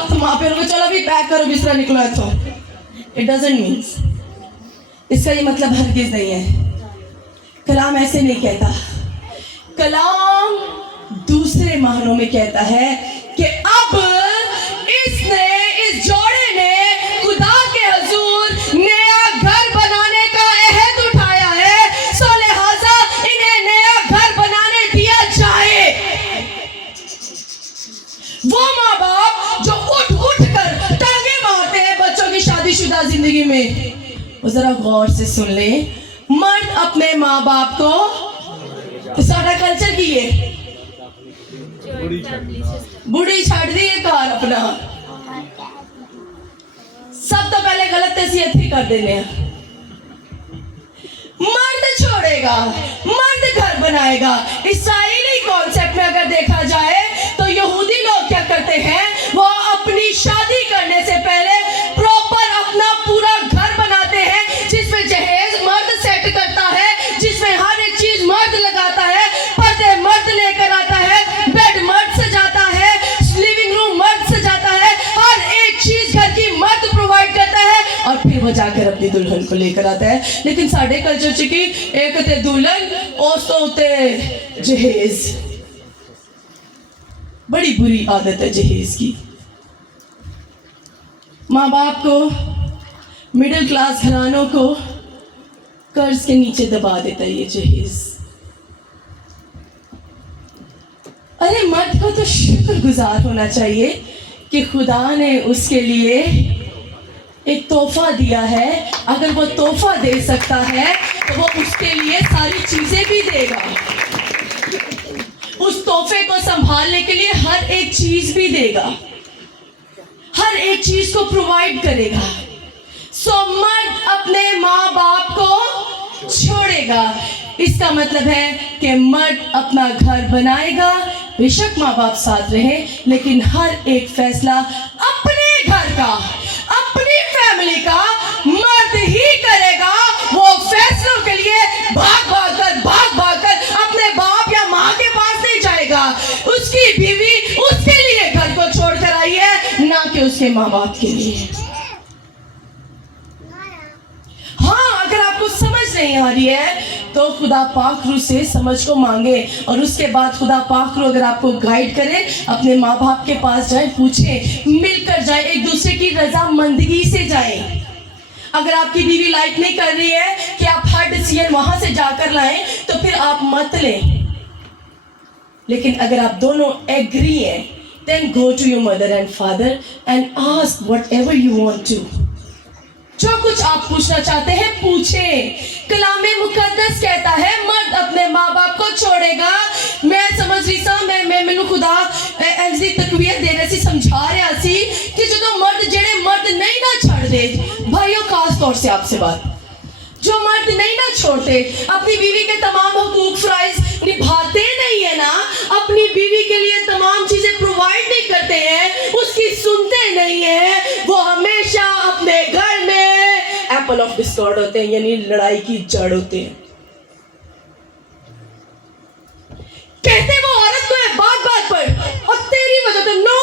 वक्त माँ प्यारों को चलो अभी पैक करो बिस्तरा निकलो तो इट डजंट मीन्स, इसका ये मतलब हरगिज नहीं है। कलाम ऐसे नहीं कहता। कलाम दूसरे मानों में कहता है कि अब इसने, इस जोड़े ने खुदा के हुजूर नया घर बनाने का अहद उठाया है, सो लिहाजा इन्हें नया घर बनाने दिया जाए। वो माँ बाप जो उठ उठ कर टांगे मारते हैं बच्चों की शादीशुदा जिंदगी में, वो जरा गौर से सुन ले। मर्द अपने माँ बाप को, तो सारा कल्चर की है बुढ़ी छाड़ दी है कार अपना, सब तो पहले गलत तैसियत ही कर देने। मर्द छोड़ेगा, मर्द घर बनाएगा। इस्राएली कॉन्सेप्ट में अगर देखा जाए तो यहूदी लोग क्या करते हैं, वो अपनी शादी करने से पहले प्रॉपर अपना पूरा घर बनाते हैं, जिसमें जहेज मर्द सेट करता है, जिसमें हर एक चीज मर्द लगाता है, पर्दे मर्द लेकर आता है, बेड मर्द सजाता है, लिविंग रूम मर्द सजाता है, हर एक चीज घर की मर्द प्रोवाइड करता है, और फिर वो जाकर अपनी दुल्हन को लेकर आता है। लेकिन साढ़े कल्चर च की एक ते दुल्हन और होते जहेज। बड़ी बुरी आदत है जहेज की। माँ बाप को, मिडिल क्लास घरानों को कर्ज के नीचे दबा देता है ये जहेज। अरे मर्द को तो शुक्रगुजार होना चाहिए कि खुदा ने उसके लिए एक तोहफा दिया है। अगर वो तोहफा दे सकता है तो वो उसके लिए सारी चीजें भी देगा, उस तोहफे को संभालने के लिए हर एक चीज भी देगा, हर एक चीज को प्रोवाइड करेगा। सो मर्द अपने माँ बाप को छोड़ेगा, इसका मतलब है कि मर्द अपना घर बनाएगा। बेशक माँ बाप साथ रहे, लेकिन हर एक फैसला अपने घर का, अपनी फैमिली का मर्द ही करेगा। वो फैसलों के लिए भाग भाग कर अपने बाप या माँ के पास नहीं जाएगा। उसकी बीवी उसके लिए घर को छोड़कर आई है, ना कि उसके माँ बाप के लिए। हाँ, अगर आपको समझ नहीं आ रही है तो खुदा पाक रू से समझ को मांगे, और उसके बाद खुदा पाक रू अगर आपको गाइड करे, अपने माँ बाप के पास जाए, पूछे, मिलकर जाए, एक दूसरे की रजामंदगी से जाए। अगर आपकी बीवी लाइक नहीं कर रही है कि आप हर डिसीजन वहां से जाकर लाएं, तो फिर आप मत लें। लेकिन अगर आप दोनों एग्री हैं, then go to your mother and father and ask whatever you want to. जो कुछ आप पूछना चाहते हैं पूछें। कलामे मुकद्दस कहता है मर्द अपने माँ बाप को छोड़ेगा। मैं समझ रही सा, मैं मैनू खुदा ऐसी तकवीत दे रही सी, समझा रहा सी कि जो मर्द जेड़े मर्द नहीं ना छड़ दे, भाइयों खास तौर से आपसे बात, जो मर्द नहीं ना छोड़ते, अपनी बीवी के तमाम हुकूक फराइज निभाते नहीं है ना, अपनी बीवी के लिए तमाम चीजें प्रोवाइड नहीं करते हैं, उसकी सुनते नहीं है, वो हमेशा अपने घर में एप्पल ऑफ डिस्कॉर्ड होते हैं, यानी लड़ाई की जड़ होते हैं। कहते वो औरत को है बात बात पर, और तेरी वजह से नो,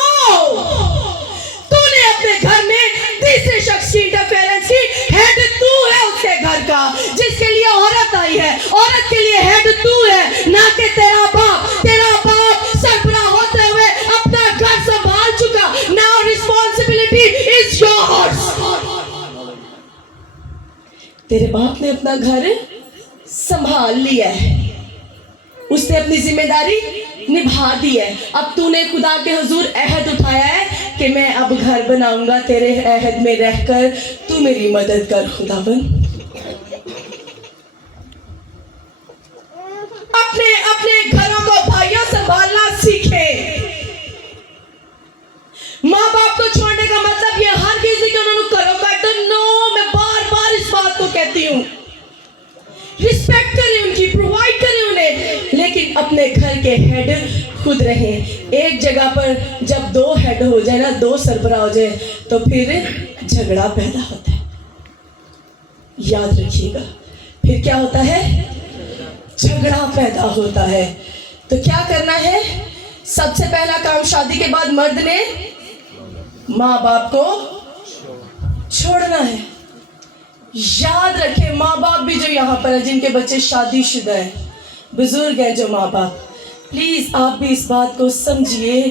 तूने अपने घर में तीसरे शख्स की इंटरफेरेंस की, हेड तू है उसके घर का, जिसके लिए औरत आई है, औरत के लिए हेड तू है, ना कि तेरा बाप। तेरा बाप सरबराह होते हुए अपना घर संभाल चुका, नाउ रिस्पॉन्सिबिलिटी इज योर्स। तेरे बाप ने अपना घर संभाल लिया है, उसने अपनी जिम्मेदारी निभा दी है। अब तूने खुदा के हुजूर अहद उठाया है कि मैं अब घर बनाऊंगा तेरे अहद में रहकर, तू मेरी मदद कर खुदावन। अपने अपने घरों को भाइयों संभालना सीखे। माँ बाप को छोड़ने का मतलब ये हर किसी के उन्होंने करो काट नो, मैं बार बार इस बात को कहती हूँ। रिस्पेक्ट करें उनकी, प्रोवाइड करें उन्हें, लेकिन अपने घर के हेड खुद रहें। एक जगह पर जब दो हेड हो जाए ना, दो सरबराह हो जाए, तो फिर झगड़ा पैदा होता है। याद रखिएगा, फिर क्या होता है? झगड़ा पैदा होता है। तो क्या करना है? सबसे पहला काम शादी के बाद मर्द ने माँ बाप को छोड़ना है। याद रखें, माँ बाप भी जो यहाँ पर है, जिनके बच्चे शादीशुदा हैं, बुजुर्ग हैं जो माँ बाप, प्लीज आप भी इस बात को समझिए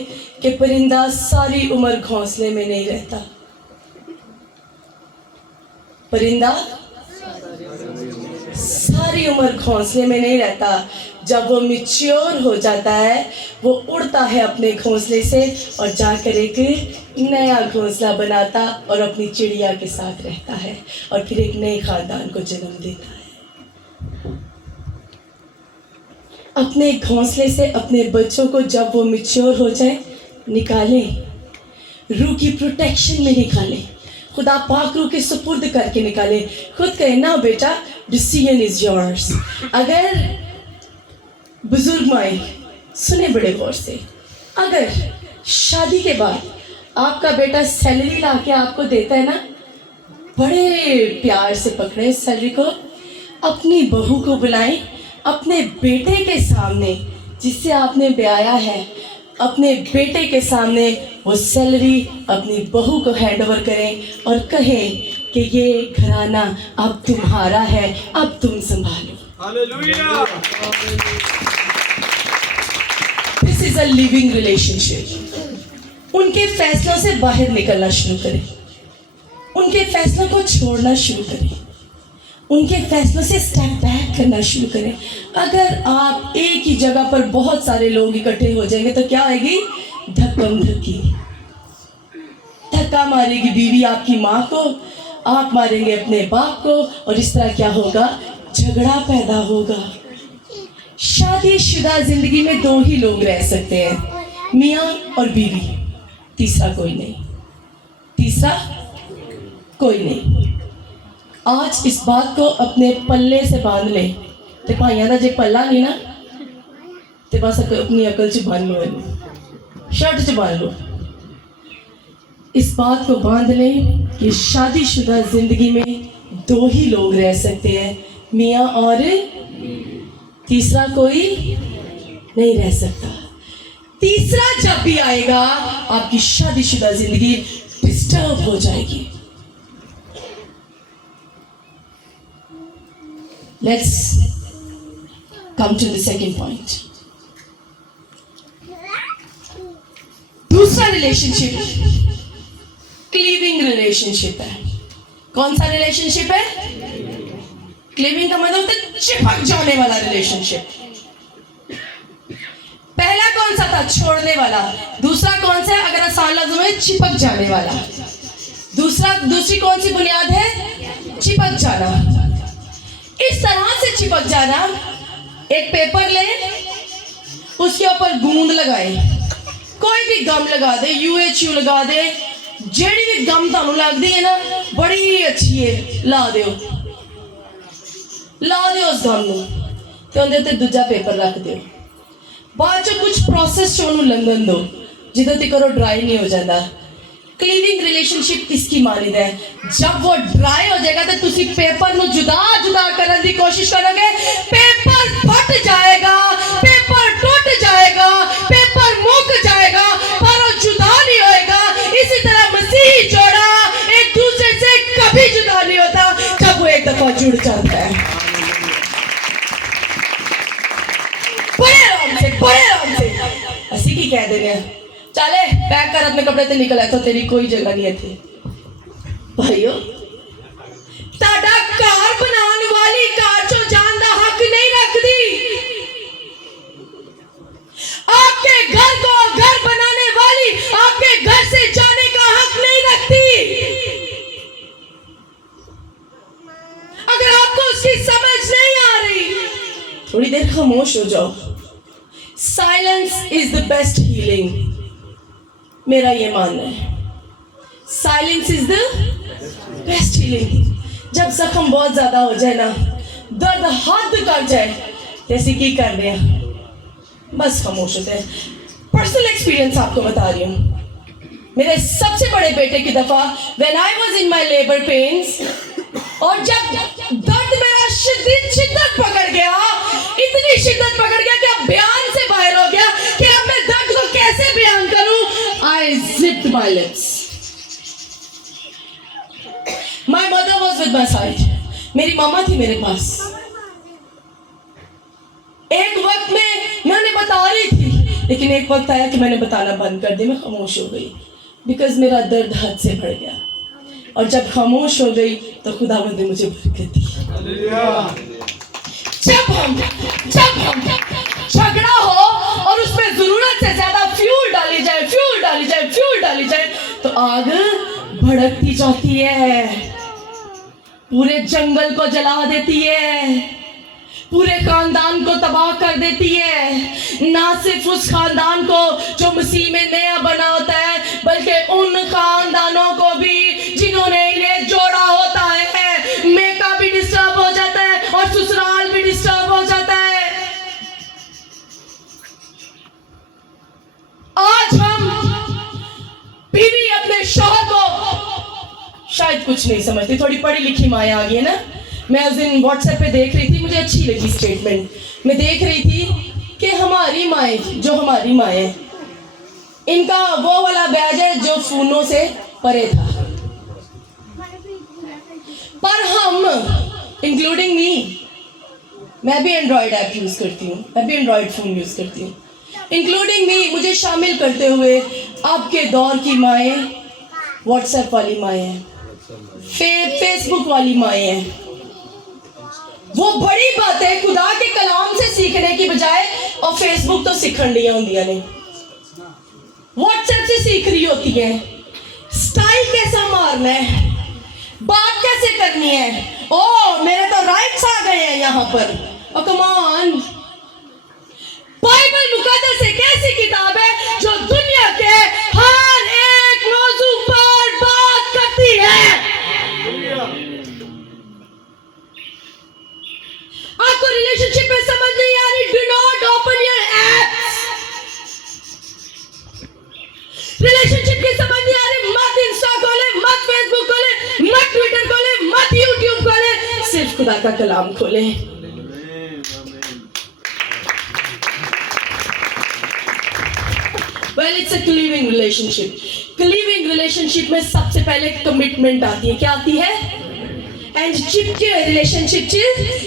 कि परिंदा सारी उम्र घोंसले में नहीं रहता। परिंदा सारी उम्र घोंसले में नहीं रहता। जब वो मैच्योर हो जाता है, वो उड़ता है अपने घोंसले से और जाकर एक नया घोंसला बनाता और अपनी चिड़िया के साथ रहता है और फिर एक नए खानदान को जन्म देता है। अपने घोंसले से अपने बच्चों को जब वो मैच्योर हो जाए निकालें, रूह की प्रोटेक्शन में निकालें, खुदा पाक रूह के सुपुर्द करके निकालें। खुद कहे ना बेटा, डिसीजन इज योर्स। अगर बुजुर्ग माए सुने बड़े गौर से, अगर शादी के बाद आपका बेटा सैलरी ला के आपको देता है ना, बड़े प्यार से पकड़े सैलरी को, अपनी बहू को बुलाएं, अपने बेटे के सामने जिससे आपने ब्याया है, अपने बेटे के सामने वो सैलरी अपनी बहू को हैंड ओवर करें और कहें कि ये घराना अब तुम्हारा है, अब तुम संभालो। Hallelujah. This is a living relationship. उनके फैसलों से बाहर निकलना शुरू करें, उनके फैसलों को छोड़ना शुरू करें, उनके फैसलों से स्टेप बैक करना शुरू करें। अगर आप एक ही जगह पर बहुत सारे लोग इकट्ठे हो जाएंगे तो क्या आएगी? धक्कम धक्की। धक्का मारेगी बीवी आपकी माँ को, आप मारेंगे अपने बाप को और इस तरह क्या होगा? झगड़ा पैदा होगा। शादीशुदा जिंदगी में दो ही लोग रह सकते हैं, मियाँ और बीवी, तीसरा कोई नहीं, तीसरा कोई नहीं। आज इस बात को अपने पल्ले से बांध लें। ते भाइयों का जे पल्ला नहीं ना, ते बस अपनी अकल च बांध लो, शर्ट च बांध लो। इस बात को बांध लें कि शादीशुदा जिंदगी में दो ही लोग रह सकते हैं, मियाँ और तीसरा कोई नहीं रह सकता। तीसरा जब भी आएगा आपकी शादीशुदा जिंदगी डिस्टर्ब हो जाएगी। Let's come to the second point. दूसरा रिलेशनशिप क्लीविंग रिलेशनशिप है। कौन सा रिलेशनशिप है? क्लीविंग का मतलब होता है चिपक जाने वाला रिलेशनशिप। पहला कौन सा था? छोड़ने वाला। दूसरा कौन सा है? अगर आसान लफ्जों में, चिपक जाने वाला। दूसरी कौन सी बुनियाद है? चिपक जाना। इस तरह से चिपक जाना, एक पेपर ले, उसके ऊपर गूंद लगाए, कोई भी गम लगा दे, UHU लगा दे, जेड़ी भी गम थानू लगती है ना, बड़ी अच्छी है, ला दो उस गम नू ते उहदे उत्ते दूजा पेपर रख दो। बाद चो कुछ प्रोसेस चो लंघन दो, जिदों तक वो ड्राई नहीं हो जाता। क्लीविंग रिलेशनशिप इसकी मानिद है। जब वो ड्राई हो जाएगा तो तुसी पेपर नु जुदा जुदा करने की कोशिश करोगे, पेपर फट जाएगा, पेपर टूट जाएगा, पेपर मुक जाएगा, पर वो जुदा नहीं होएगा। इसी तरह मसीही जोड़ा एक दूसरे से कभी जुदा नहीं होता जब वो एक दफा जुड़ जाता है। बड़े आराम से असी की कह देने, चले पैक कर अपने कपड़े, ते निकल आया तो तेरी कोई जगह नहीं है थे। भाइयों, ताड़ा कार बनाने वाली कार चो जान दा हक नहीं रखती। आपके घर को घर बनाने वाली आपके घर से जाने का हक नहीं रखती। अगर आपको उसकी समझ नहीं आ रही, थोड़ी देर खामोश हो जाओ। Silence is the best healing, मेरा ये मानना है। Silence is the best healing. जब जख्म बहुत ज्यादा हो जाए ना, दर्द हद कर जाए, जैसे कि कर रहे हैं, बस खामोश होते हैं। पर्सनल एक्सपीरियंस आपको बता रही हूँ। मेरे सबसे बड़े बेटे की दफा when I was in my labour pains, और जब दर्द मेरा शिद्दत पकड़ गया, इतनी शिद्दत पकड़ गया कि अब बयान से बाहर हो गया कि अब मैं दर्द को कैसे बयान करूं। I zipped my lips. My side, मेरी मामा थी मेरे पास। एक वक्त में मैं उन्हें बता रही थी, लेकिन एक वक्त आया कि मैंने बताना बंद कर दिया, मैं खामोश हो गई, बिकॉज मेरा दर्द हद से बढ़ गया। और जब खामोश हो गई तो खुदावंद ने मुझे बरकत दी। जब हम झगड़ा हो और उसमें जरूरत से ज्यादा फ्यूल डाली जाए तो आग भड़कती जाती है, पूरे जंगल को जला देती है, पूरे खानदान को तबाह कर देती है। ना सिर्फ उस खानदान को जो मसीह में नया बना होता है, बल्कि उन खानदानों को भी जिन्होंने इन्हें जोड़ा होता है। मेका भी डिस्टर्ब हो जाता है और ससुराल भी डिस्टर्ब हो जाता है। आज हम बीवी अपने शौहर को शायद कुछ नहीं समझती, थोड़ी पढ़ी लिखी माएँ आ गई है ना। मैं उस दिन व्हाट्सएप पे देख रही थी, मुझे अच्छी लगी स्टेटमेंट। मैं देख रही थी कि हमारी माएँ, जो हमारी माएँ, इनका वो वाला बैज है जो फोनों से परे था, पर हम इंक्लूडिंग मी, मैं भी एंड्रॉयड ऐप यूज करती हूँ, मैं भी एंड्रॉयड फोन यूज करती हूँ, इंक्लूडिंग मी, मुझे शामिल करते हुए अब के दौर की माएँ व्हाट्सएप वाली माएँ हैं, फेसबुक वाली माएँ हैं। वो बड़ी बात है खुदा के कलाम से सीखने की बजाय, और फेसबुक तो सीखन दिया होंदिया ने, व्हाट्सएप से सीख रही होती है, स्टाइल कैसा मारना है, बात कैसे करनी है। ओ मेरे तो राइट्स आ गए हैं यहाँ पर। ओ कम ऑन, बाइबल मुकद्दस एक ऐसी किताब है जो दुनिया के हर एक मौजू पर बात करती है। आपको रिलेशनशिप में समझ नहीं आ रही, do not open your apps. Relationship की समझ नहीं आ रही, मत इंस्टा खोले, मत फेसबुक खोले, मत ट्विटर खोले, मत यूट्यूब खोले, सिर्फ खुदा का कलाम खोले। Well, it's a cleaving relationship. Cleaving relationship में सबसे पहले कमिटमेंट आती है। क्या आती है? एंड चिपके रिलेशनशिप च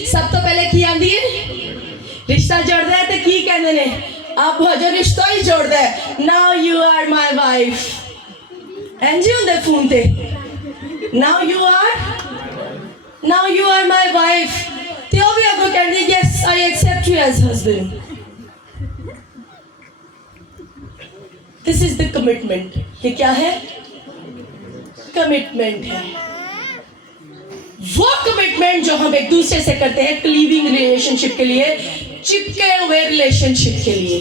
सब तो पहले की आती है, रिश्ता जोड़दा है तो की कहंदे ने, आप जो रिश्ता ही जोड़दा है, now you are my wife, and जी हुंदे फोन ते, now you are my wife, ते ओ भी आपको कहंदे yes I accept you as husband. This is the commitment. ये क्या है? कमिटमेंट है। वो कमिटमेंट जो हम एक दूसरे से करते हैं क्लीविंग रिलेशनशिप के लिए, चिपके हुए रिलेशनशिप के लिए।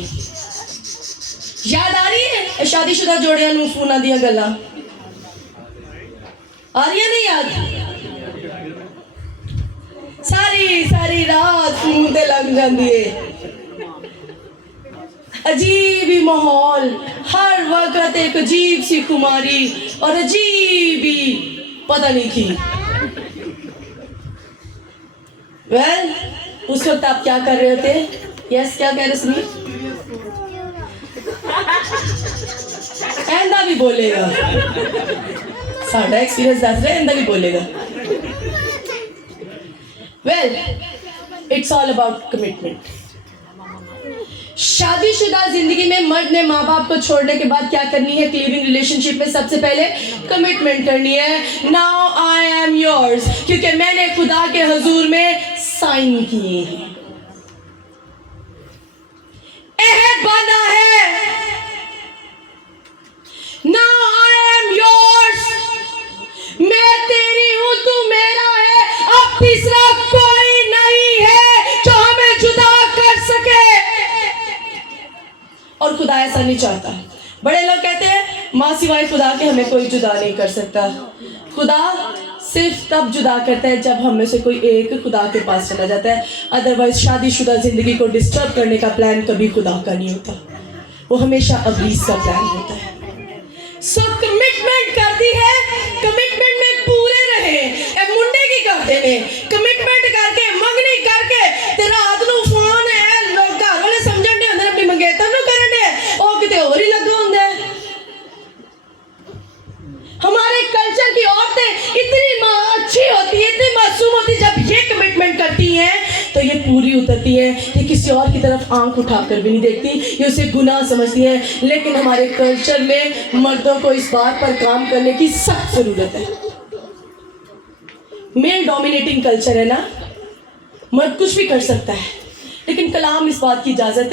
याद आ रही है शादीशुदा जोड़ियां नूं फोना दियां गल्लां? आ रही है नहीं याद? सारी रात फोन ते लग जाती है, अजीब ही माहौल, हर वक्त एक अजीब सी खुमारी और अजीब ही पता नहीं थी। वेल, उस वक्त आप क्या कर रहे होते? यस, क्या कह रहे सुनिए? ऐंदा भी बोलेगा, साडा एक्सपीरियंस दस रहा है, ऐंदा भी बोलेगा। Well, it's all about commitment. शादीशुदा जिंदगी में मर्द ने माँ बाप को छोड़ने के बाद क्या करनी है? क्लीविंग रिलेशनशिप में सबसे पहले कमिटमेंट करनी है। नाउ आई एम योर्स, क्योंकि मैंने खुदा के हुजूर में साइन किए हैं, अहद बांधा है। नाउ आई एम योर्स, मैं तेरी हूं, तू मेरा है, अब तीसरा कोई नहीं है जो हमें जुदा कर सके। और खुदा ऐसा नहीं चाहता। बड़े लोग कहते हैं माँ सिवाय खुदा के हमें कोई जुदा नहीं कर सकता। खुदा सिर्फ तब जुदा करता है जब हम में से कोई एक खुदा के पास चला जाता है। अदरवाइज शादीशुदा जिंदगी को डिस्टर्ब करने का प्लान कभी खुदा का नहीं होता, वो हमेशा अब्लीस का प्लान होता है। सो कमिटमेंट करती है, कमिटमेंट में पूरे रहे। मुंडे की करते ने कमिटमेंट करके मंगनी करके ते रात नूं फोन है घर वाले समझण दे होंदे अपनी मंगेतर नूं करन दे, ओ किते होर ही लगा हुंदा है। हमारे कल्चर की औरतें इतनी अच्छी होती है, इतनी मासूम होती, जब ये कमिटमेंट करती हैं तो ये पूरी उतरती हैं, ये किसी और की तरफ आंख उठाकर भी नहीं देखती, ये उसे गुनाह समझती हैं। लेकिन हमारे कल्चर में मर्दों को इस बात पर काम करने की सख्त जरूरत है। मेल डोमिनेटिंग कल्चर है ना, मर्द कुछ भी कर सकता है, लेकिन कलाम इस बात की इजाजत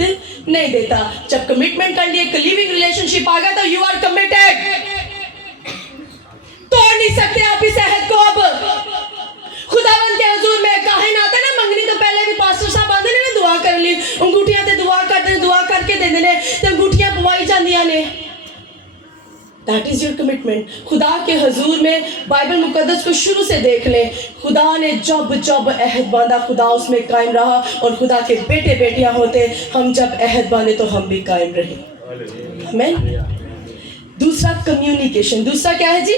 नहीं देता। जब कमिटमेंट कर लिए, लिविंग रिलेशनशिप आ गया तो यू आर कमिटेड, तोड़ नहीं सकते आप इस अहद को। अब खुदावंद के हुजूर में काहिन आते ना, मंगनी तो पहले भी पास्टर साहब आते ने दुआ कर ली, अंगूठियां ते दुआ करते, दुआ करके दे देने ते अंगूठियां पवाई जांदियां ने। That is your commitment. खुदा के हजूर में बाइबल मुकद्दस को शुरू से देख लें, खुदा ने जब जब अहद बांधा खुदा उसमें कायम रहा, और खुदा के बेटे बेटियां होते, हम जब अहद बांधे तो हम भी कायम रहे। आमीन। दूसरा कम्युनिकेशन। दूसरा क्या है जी?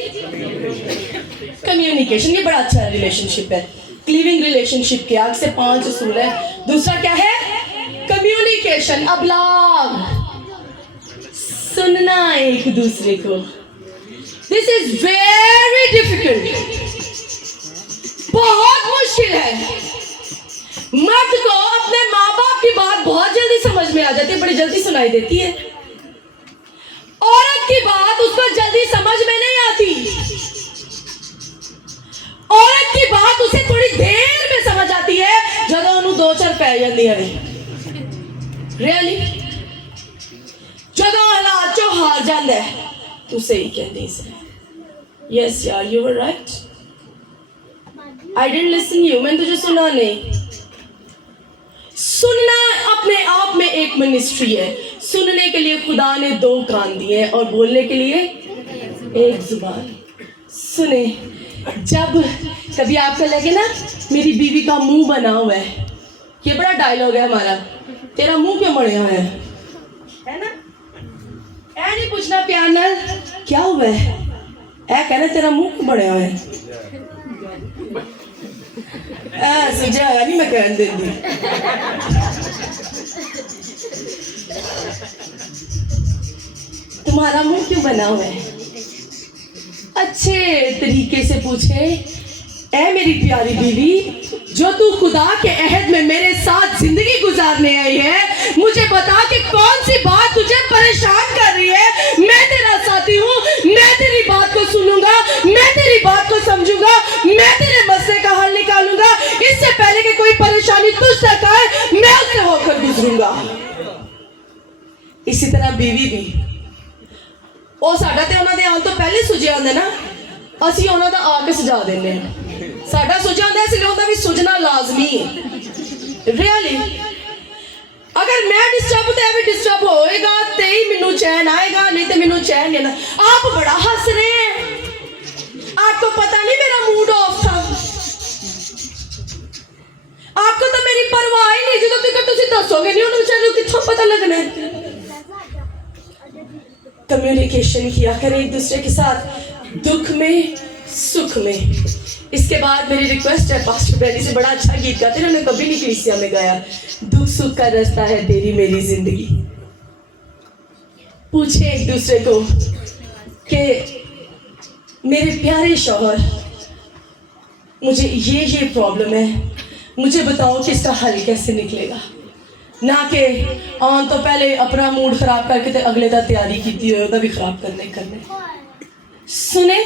कम्युनिकेशन। ये बड़ा अच्छा रिलेशनशिप है, लिविंग रिलेशनशिप के आगे से 5 असूल है। दूसरा क्या है? कम्युनिकेशन, अबलाग, सुनना एक दूसरे को। दिस इज वेरी डिफिकल्ट, बहुत मुश्किल है। मर्द को अपने माँ बाप की बात बहुत जल्दी समझ में आ जाती है, बड़ी जल्दी सुनाई देती है। औरत की बात उसको जल्दी समझ में नहीं आती, औरत की बात उसे थोड़ी देर में समझ आती है, जब उन्हें 2-4 पै जाती है। रियली ਜਦੋਂ ਹਾਲਾਤ ਚੋਂ ਹਾਰ ਜਾਂਦਾ ਹੈ, ਤੂੰ ਸਹੀ ਕਹਿੰਦੀ ਸੀ। यस यार, you were right, I didn't listen you, मैंने तुझे सुना नहीं। सुनना अपने आप में एक मिनिस्ट्री है। सुनने के लिए खुदा ने 2 कान दिए और बोलने के लिए 1 जुबान। सुने, जब कभी आपको लगे ना मेरी बीवी का मुंह बना हुआ है, ये बड़ा डायलॉग है हमारा, तेरा मुंह क्यों बना हुआ है ना? ऐ नहीं पूछना प्यार नाल क्या हुआ है, ऐ कहना तेरा मुंह क्यों बना हुआ है। सुझा नहीं मैं कहन देती। तुम्हारा मुंह क्यों बना हुआ है? अच्छे तरीके से पूछे, ऐ मेरी प्यारी बीवी, जो तू खुदा के अहद में मेरे साथ जिंदगी गुजारने आई है, मुझे बता कि कौन सी बात तुझे परेशान कर रही है। मैं तेरा साथी हूँ, मैं तेरी बात को सुनूंगा, मैं तेरी बात को समझूंगा, मैं तेरे मसले का हल निकालूंगा। इससे पहले कि कोई परेशानी तुझ तक आए, मैं उससे होकर गुजरूंगा। इसी तरह बीवी भी, ਉਹ ਸਾਡਾ ਤੇ ਉਹਨਾਂ ਦੇ ਆਉਣ ਤੋਂ ਪਹਿਲੇ ਸੁਝਿਆ ਹੁੰਦਾ ਨਾ, ਅਸੀਂ ਉਹਨਾਂ ਦਾ ਆ ਕੇ ਸੁਝਾ ਦਿੰਦੇ ਹਾਂ। ਸਾਡਾ ਸੁਝਿਆ ਹੁੰਦਾ, ਇਸ ਲਈ ਉਹਦਾ ਵੀ ਸੁਝਣਾ ਲਾਜ਼ਮੀ ਹੈ। ਰੀਅਲੀ अगर मैं डिस्टर्ब तो भी डिस्टर्ब होएगा तो ही मैनू चैन आएगा, नहीं तो मैनू चैन नहीं आना। आप बड़ा हंस रहे हैं, आपको पता नहीं मेरा मूड ऑफ था, आपको तो मेरी परवाह ही नहीं, जो तक तुम दसोगे नहीं उन्होंने बेचारे कितों पता लगना है। कम्युनिकेशन किया करें एक दूसरे के साथ, दुख में सुख में। इसके बाद मेरी रिक्वेस्ट है, पास्टर बेली से बड़ा अच्छा गीत गाते हैं, उन्होंने कभी नहीं कलीसिया में गाया, दुख सुख का रास्ता है तेरी मेरी जिंदगी। पूछे एक दूसरे को कि मेरे प्यारे शौहर, मुझे ये प्रॉब्लम है, मुझे बताओ कि इसका हल कैसे निकलेगा। ना कि आन तो पहले अपना मूड खराब करके तो अगले का तैयारी की हो भी खराब करने। सुने,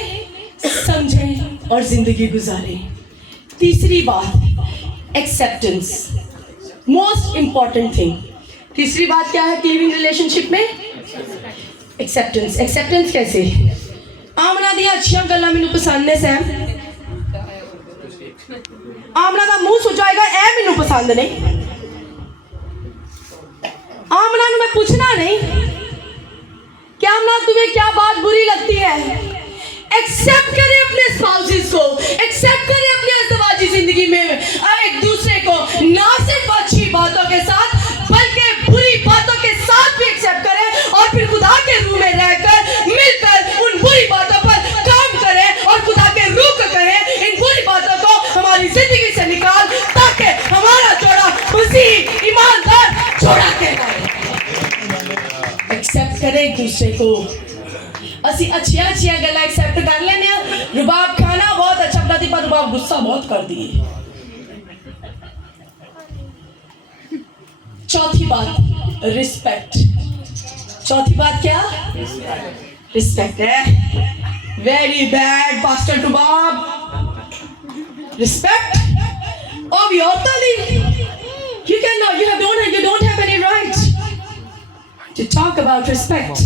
समझें और जिंदगी गुजारें। तीसरी बात, एक्सेप्टेंस, मोस्ट इंपॉर्टेंट थिंग। तीसरी बात क्या है लिविंग रिलेशनशिप में? एक्सेप्टेंस। एक्सेप्टेंस कैसे? आमना दी अच्छियां गल्लां मैनू पसंद ने सैम, आमना का मुंह सुझाएगा ए मैनू पसंद नहीं, आमना मैं पूछना नहीं कि आमना तुम्हें क्या बात बुरी लगती है। एक्सेप्ट करें अपने स्पाउसेस को, एक्सेप्ट करें अपनी अज़दवाजी जिंदगी में एक दूसरे को, ना सिर्फ अच्छी बातों के साथ बल्कि बुरी बातों के साथ भी एक्सेप्ट करें, और फिर खुदा के रूह में रहकर मिलकर उन बुरी बातों पर काम करें और खुदा के रूह को कहें, इन बुरी बातों को हमारी जिंदगी से निकाल, ताकि हमारा जोड़ा मसीह ईमानदार जोड़ा कहलाए। एक्सेप्ट करें एक दूसरे को। असी अच्छिया गल्लां एक्सेप्ट कर लेने, रुबाब खाना बहुत अच्छा लगता, पर रुबाब आप गुस्सा बहुत कर दिए। चौथी बात रिस्पेक्ट। चौथी बात क्या? रिस्पेक्ट है। वेरी बैड पास्टर टू बाब। Respect of your tali. You cannot, you don't have any right to talk about respect.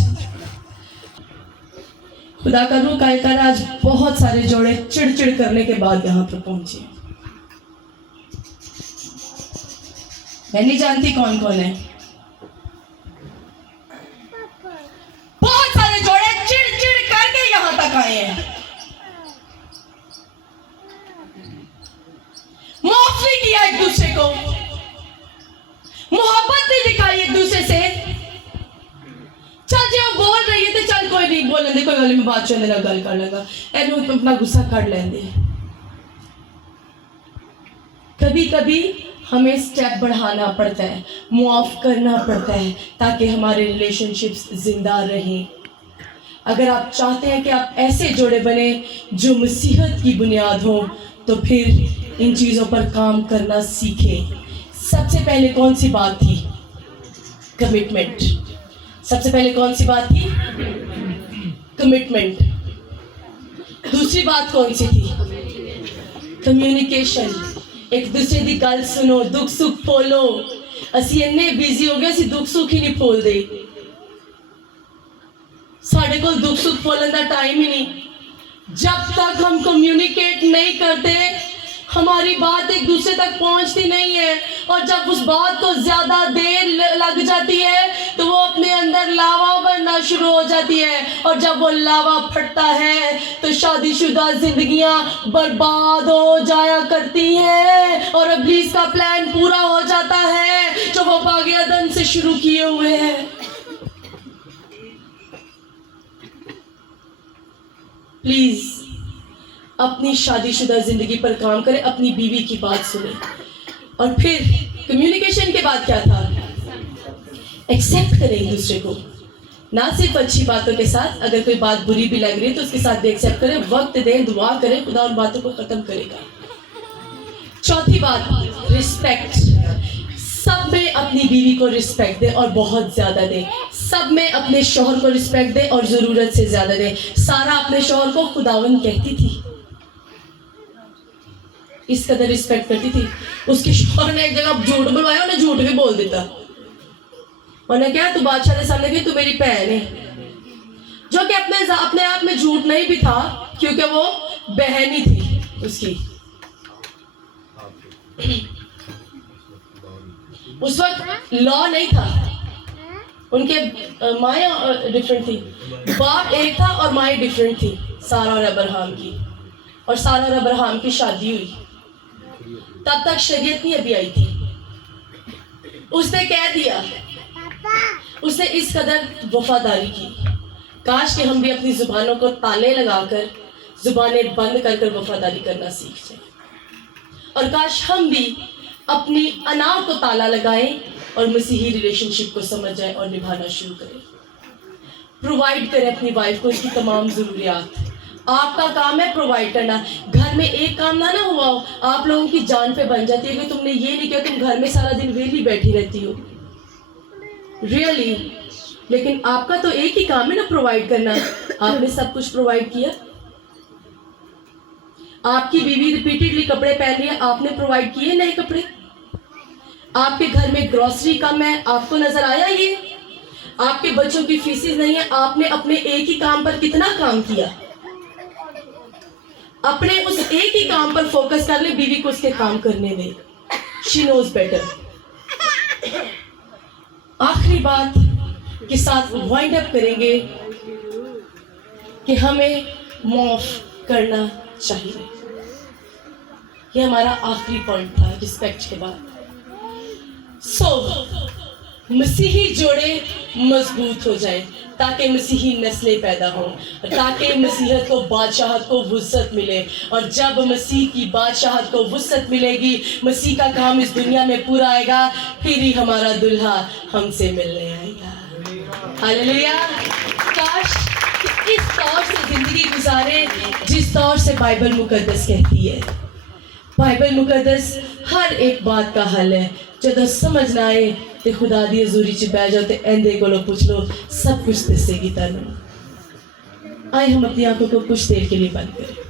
खुदा का रूह कहकर आज बहुत सारे जोड़े चिड़चिड़ करने के बाद यहाँ पर पहुंचे। मैं नहीं जानती कौन कौन है। बहुत सारे जोड़े चिड़चिड़ करके यहाँ तक आए हैं। माफ नहीं किया एक दूसरे को, मोहब्बत नहीं दिखाई एक दूसरे से। चल जो बोल रही है तो चल कोई नहीं बोल लेंगे, कोई गली में बात चल लेगा, गल कर लेगा, एनू अपना गुस्सा कर लेंगे। कभी कभी हमें स्टेप बढ़ाना पड़ता है, मुआफ करना पड़ता है ताकि हमारे रिलेशनशिप्स जिंदा रहें। अगर आप चाहते हैं कि आप ऐसे जोड़े बने जो मसीहत की बुनियाद हो, तो फिर इन चीज़ों पर काम करना सीखें। सबसे पहले कौन सी बात थी? कमिटमेंट। सबसे पहले कौन सी बात थी? कमिटमेंट। दूसरी बात कौन सी थी? कम्युनिकेशन। एक दूसरे की गल सुनो, दुख सुख बोलो। असी इन्ने बिजी हो गए, असी दुख सुख ही नहीं बोलते। साढ़े को दुख सुख बोलने का टाइम ही नहीं। जब तक हम कम्युनिकेट नहीं करते, हमारी बात एक दूसरे तक पहुंचती नहीं है। और जब उस बात को ज्यादा देर लग जाती है तो वो अपने अंदर लावा बनना शुरू हो जाती है। और जब वो लावा फटता है तो शादीशुदा जिंदगियां बर्बाद हो जाया करती हैं और इब्लीस का प्लान पूरा हो जाता है जो वो बाग़-ए-अदन से शुरू किए हुए हैं। प्लीज अपनी शादीशुदा जिंदगी पर काम करें, अपनी बीवी की बात सुने। और फिर कम्युनिकेशन के बाद क्या था? एक्सेप्ट करें एक दूसरे को, ना सिर्फ अच्छी बातों के साथ। अगर कोई बात बुरी भी लग रही है तो उसके साथ भी एक्सेप्ट करें, वक्त दें, दुआ करें, खुदा उन बातों को खत्म करेगा। चौथी बात रिस्पेक्ट। सब में अपनी बीवी को रिस्पेक्ट दें और बहुत ज्यादा दें। सब में अपने शौहर को रिस्पेक्ट दें और जरूरत से ज्यादा दें। सारा अपने शौहर को खुदावन कहती थी, इस कदर रिस्पेक्ट करती थी। उसके शौहर ने एक जगह झूठ बुलवाया, उन्हें झूठ भी बोल देता। उन्हें क्या, तू बादशाह के सामने गई, तू मेरी बहन है, जो कि अपने आप में झूठ नहीं भी था क्योंकि वो बहन ही थी उसकी। उस वक्त लॉ नहीं था, उनके माएँ डिफरेंट थी, बाप एक था और माएँ डिफरेंट थी। सारा और अब्राहम की, और सारा और अब्राहम की शादी हुई, तब तक शरीयत नहीं अभी आई थी। उसने कह दिया, उसने इस कदर वफादारी की। काश कि हम भी अपनी जुबानों को ताले लगाकर, जुबानें बंद कर कर वफादारी करना सीख जाए। और काश हम भी अपनी अना को ताला लगाएं और मसीही रिलेशनशिप को समझ जाएं और निभाना शुरू करें। प्रोवाइड करें अपनी वाइफ को इसकी तमाम ज़रूरियात। आपका काम है प्रोवाइड करना। घर में एक काम ना हुआ हो, आप लोगों की जान पे बन जाती है कि तुमने ये नहीं किया, तुम घर में सारा दिन वेली बैठी रहती हो। रियली लेकिन आपका तो एक ही काम है ना, प्रोवाइड करना। आपने सब कुछ प्रोवाइड किया। आपकी बीवी रिपीटेडली कपड़े पहन रही है, आपने प्रोवाइड किए नए कपड़े। आपके घर में ग्रोसरी कम है, आपको नजर आया ये? आपके बच्चों की फीसेस नहीं है, आपने अपने एक ही काम पर कितना काम किया? अपने उस एक ही काम पर फोकस कर ले, बीवी को उसके काम करने दे। She knows better. आखिरी बात के साथ वाइंड अप करेंगे कि हमें माफ करना चाहिए। ये हमारा आखिरी पॉइंट था रिस्पेक्ट के बाद। मसीही जोड़े मजबूत हो जाए ताकि मसीही नस्लें पैदा हों, ताकि मसीहत को बादशाहत को वुसअत मिले। और जब मसीह की बादशाहत को वुसअत मिलेगी, मसीह का काम इस दुनिया में पूरा आएगा, फिर ही हमारा दुल्हा हमसे मिलने आएगा। हालेलुया। काश इस तौर से जिंदगी गुजारे जिस तौर से बाइबल मुकद्दस कहती है। बाइबल मुकद्दस हर एक बात का हल है। जब समझ ना आए तो खुदा दी हजूरी च बैठ जाओ, तो एंदे को पूछ लो, सब कुछ दसेगी तनु। आए हम अपनी आंखों को कुछ देर के लिए बंद करें।